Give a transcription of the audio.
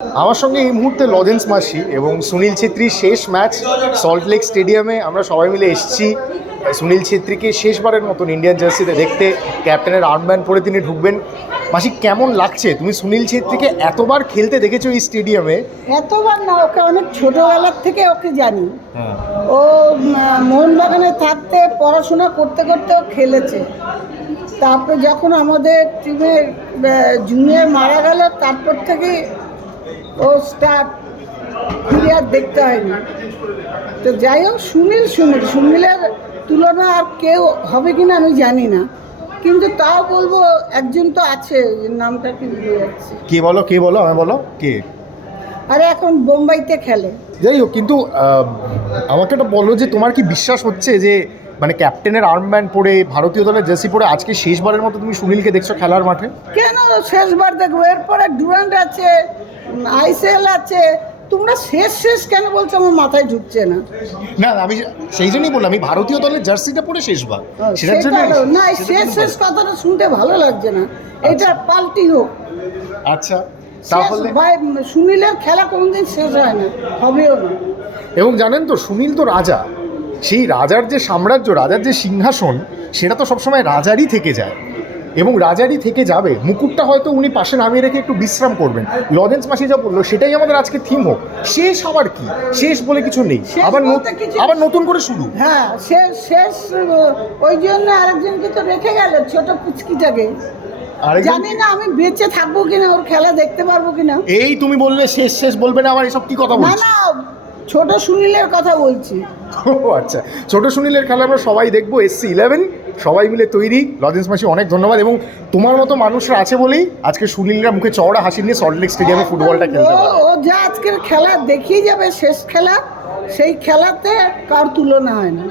আমার সঙ্গে এই মুহূর্তে লজেন্স মাসি এবং সুনীল ছেত্রীর শেষ ম্যাচ সল্টলেক স্টেডিয়ামে আমরা সবাই মিলে এসেছি। সুনীল ছেত্রীকে শেষবারের মতন ইন্ডিয়ান জার্সিতে দেখতে ক্যাপ্টেনের আর্মব্যান্ড পরে তিনি ঢুকবেন। মাসি কেমন লাগছে? তুমি সুনীল ছেত্রীকে এতবার খেলতে দেখেছ এই স্টেডিয়ামে? এতবার না ওকে অনেক ছোটোবেলার থেকে ওকে জানি। ও উম, মোহনবাগানে থাকতে পড়াশোনা করতে করতে ও খেলেছে। তারপরে যখন আমাদের টিমের জুনিয়র মারা গেল তারপর থেকে ও স্টার্ট প্লেয়ার দেখতে হয়নি। তো যাই হোক সুনীল সুনীল সুনীলের তুলনা আর কেউ হবে কিনা আমি জানি না। কিন্তু তাও বলব একজন তো আছে নামটা কি ভুলে যাচ্ছে। কে বলো কে বলো আমি বলো কে? আরে এখন বোম্বাইতে খেলে। যাই হোক কিন্তু আমাকে একটা বলো যে তোমার কি বিশ্বাস হচ্ছে যে মানে ক্যাপ্টেনের আর্মব্যান্ড পরে ভারতীয় দলের জার্সি পরে আজকে শেষবারের মতো তুমি সুনীলকে দেখছ খেলার মাঠে? কেন শেষবার দেখব? এরপরে ডুরান্ড আছে আইসিএল আছে তোমরা শেষ শেষ কেন বলছো? আমার মাথায় ঢুকছে না। না আমি সেই জন্যই বললাম আমি ভারতীয় দলের জার্সিটা পরে শেষবার সেটার জন্য না শেষ শেষ কথাটা শুনতে ভালো লাগছে না। এটা পাল্টি হোক। আচ্ছা তাহলে ভাই সুনীলের খেলা কোনোদিন শেষ হয় না হবেও না। এবং জানেন তো সুনীল তো রাজা। সেই রাজার যে সাম্রাজ্য রাজার যে সিংহাসন সেটা তো সবসময় রাজারই থেকে যায়। এবং রাজারই থেকে যাবে। মুকুটটা হয়তো উনি পাশে নামিয়ে রেখে একটু বিশ্রাম করবেন। লজেন্স মাসি যা বলল সেটাই আমাদের আজকে থিম হোক। শেষ আবার কি? শেষ বলে কিছু নেই। আবার আবার নতুন করে শুরু। হ্যাঁ শেষ শেষ ওই জন্য আরেকজনকে তো রেখে গেল ছোট পুচকিটাকে। জানি না আমি বেঁচে থাকব কিনা ওর খেলা দেখতে পারব কিনা। এই তুমি বললে শেষ শেষ বলবে না আবার এসব কি কথা বলছো? না ছোট সুনীলের কথা বলছি। ও আচ্ছা ছোট সুনীলের খেলা আমরা সবাই দেখব এসসি ইলেভেন সবাই মিলে তৈরি। লজেন্স মাসি অনেক ধন্যবাদ এবং তোমার মতো মানুষরা আছে বলেই আজকে সুনীলরা মুখে চওড়া হাসি নিয়ে সল্ট সল্টলেক স্টেডিয়ামে ফুটবলটা খেলতে ও যা আজকের খেলা, দেখিয়ে যাবে শেষ খেলা, সেই খেলাতে কার তুলনা হয় না।